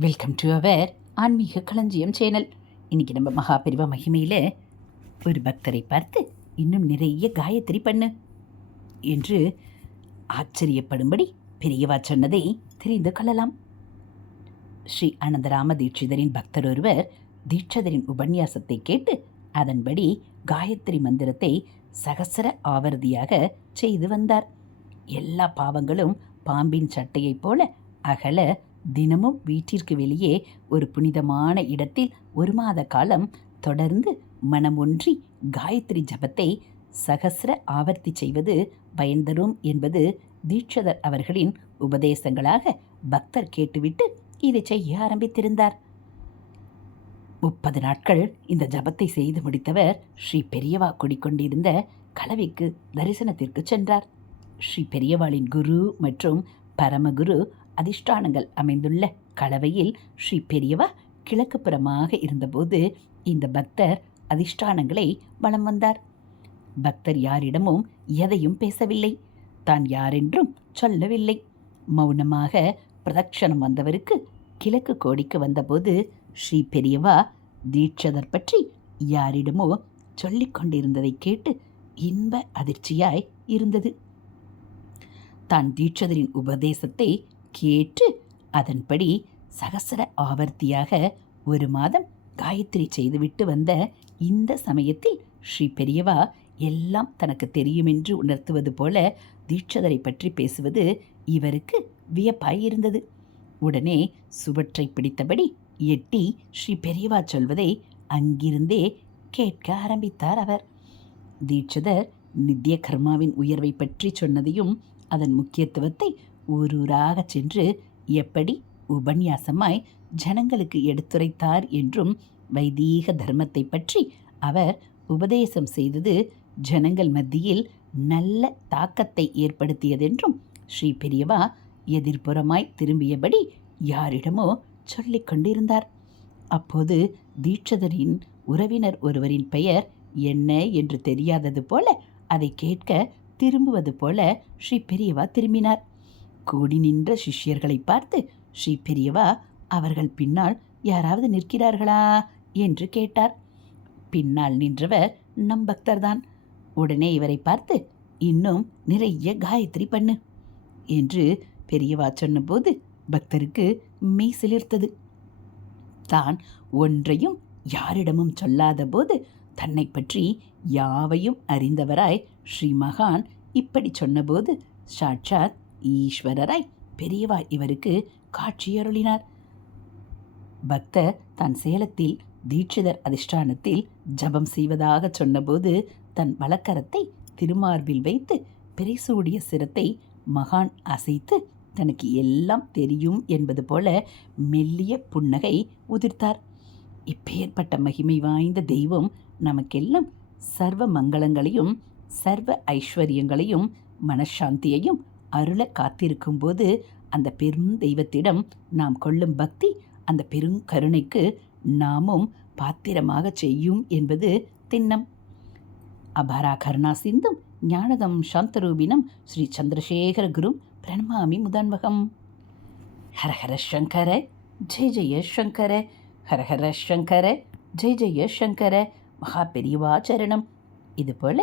Welcome to our ஆன்மீக களஞ்சியம் channel. இன்றைக்கி நம்ம மகாபெரிவா மகிமையில் ஒரு பக்தரை பார்த்து இன்னும் நிறைய காயத்ரி பண்ணு என்று ஆச்சரியப்படும்படி பெரியவா சொன்னதை தெரிந்து கொள்ளலாம். ஸ்ரீ அனந்தராம தீட்சிதரின் பக்தர் ஒருவர் தீட்சிதரின் உபன்யாசத்தை கேட்டு அதன்படி காயத்ரி மந்திரத்தை சகசர ஆவர்த்தியாக செய்து வந்தார். எல்லா பாவங்களும் பாம்பின் சட்டையைப் போல அகல தினமும் வீட்டிற்கு வெளியே ஒரு புனிதமான இடத்தில் ஒரு மாத காலம் தொடர்ந்து மனமொன்றி காயத்ரி ஜபத்தை சகசிர ஆவர்த்தி செய்வது பயன் தரும் என்பது தீட்சதர் அவர்களின் உபதேசங்களாக பக்தர் கேட்டுவிட்டு இதை செய்ய ஆரம்பித்திருந்தார். முப்பது நாட்கள் இந்த ஜபத்தை செய்து முடித்தவர் ஸ்ரீ பெரியவா குடிக்கொண்டிருந்த கலவைக்கு தரிசனத்திற்கு சென்றார். ஸ்ரீ பெரியவாளின் குரு மற்றும் பரமகுரு அதிஷ்டானங்கள் அமைந்துள்ள கலவையில் ஸ்ரீ பெரியவா கிழக்கு புறமாக இருந்தபோது இந்த பக்தர் அதிஷ்டானங்களை வலம் வந்தார். பக்தர் யாரிடமும் எதையும் பேசவில்லை. தான் யாரென்றும் சொல்லவில்லை. மௌனமாக பிரதட்சணம் வந்தவருக்கு கிழக்கு கோடிக்கு வந்தபோது ஸ்ரீ பெரியவா தீட்சதர் பற்றி யாரிடமோ சொல்லிக் கொண்டிருந்ததை கேட்டு இன்ப அதிர்ச்சியாய் இருந்தது. தான் தீட்சதரின் உபதேசத்தை கேட்டு அதன்படி சகசர ஆவர்த்தியாக ஒரு மாதம் காயத்ரி செய்துவிட்டு வந்த இந்த சமயத்தில் ஸ்ரீ பெரியவா எல்லாம் தனக்கு தெரியுமென்று உணர்த்துவது போல தீட்சதரை பற்றி பேசுவது இவருக்கு வியப்பாயிருந்தது. உடனே சுவற்றை பிடித்தபடி எட்டி ஸ்ரீ பெரியவா சொல்வதை அங்கிருந்தே கேட்க ஆரம்பித்தார் அவர். தீட்சதர் நித்திய கர்மாவின் உயர்வை பற்றி சொன்னதையும் அதன் முக்கியத்துவத்தை ஊரூராக சென்று எப்படி உபன்யாசமாய் ஜனங்களுக்கு எடுத்துரைத்தார் என்றும் வைதீக தர்மத்தை பற்றி அவர் உபதேசம் செய்தது ஜனங்கள் மத்தியில் நல்ல தாக்கத்தை ஏற்படுத்தியதென்றும் ஸ்ரீ பெரியவா எதிர்ப்புறமாய் திரும்பியபடி யாரிடமோ சொல்லிக் கொண்டிருந்தார். அப்போது தீட்சதரின் உறவினர் ஒருவரின் பெயர் என்ன என்று தெரியாதது போல அதை கேட்க திரும்புவது போல ஸ்ரீ பெரியவா திரும்பினார். கூடி நின்ற சிஷ்யர்களை பார்த்து ஸ்ரீ பெரியவா அவர்கள் பின்னால் யாராவது நிற்கிறார்களா? என்று கேட்டார். பின்னால் நின்றவர் நம் பக்தர்தான். உடனே இவரை பார்த்து இன்னும் நிறைய காயத்ரி பண்ணு. என்று பெரியவா சொன்னபோது பக்தருக்கு மெய் சிலிர்த்தது. தான் ஒன்றையும் யாரிடமும் சொல்லாத போது தன்னை பற்றி யாவையும் அறிந்தவராய் ஸ்ரீ மகான் இப்படி சொன்னபோது சாட்சாத் ஈஸ்வரராய் பெரியவா இவருக்கு காட்சியருளினார். பக்தர் தான் சேலத்தில் தீட்சிதர் அதிஷ்டானத்தில் ஜபம் செய்வதாக சொன்னபோது தன் வழக்கரத்தை திருமார்பில் வைத்து பெரிசூடிய சிரத்தை மகான் அசைத்து தனக்கு எல்லாம் தெரியும் என்பது போல மெல்லிய புன்னகை உதிர்த்தார். இப்பேற்பட்ட மகிமை வாய்ந்த தெய்வம் நமக்கெல்லாம் சர்வ மங்களங்களையும் சர்வ ஐஸ்வர்யங்களையும் மனசாந்தியையும் அருளை காத்திருக்கும்போது அந்த பெரும் தெய்வத்திடம் நாம் கொள்ளும் பக்தி அந்த பெரும் கருணைக்கு நாமும் பாத்திரமாக செய்யும் என்பது திண்ணம். அபாரா கருணா சிந்தும் ஞானதம் சாந்தரூபினம் ஸ்ரீ சந்திரசேகர குரும் பிரணமாமி முதான்வகம் ஹரஹர சங்கர ஜெய ஜெய சங்கர ஹரஹர சங்கர ஜெய ஜெய சங்கர மகா பெரியவா சரணம். இதுபோல்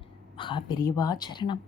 மகா பெரியவா சரணம்.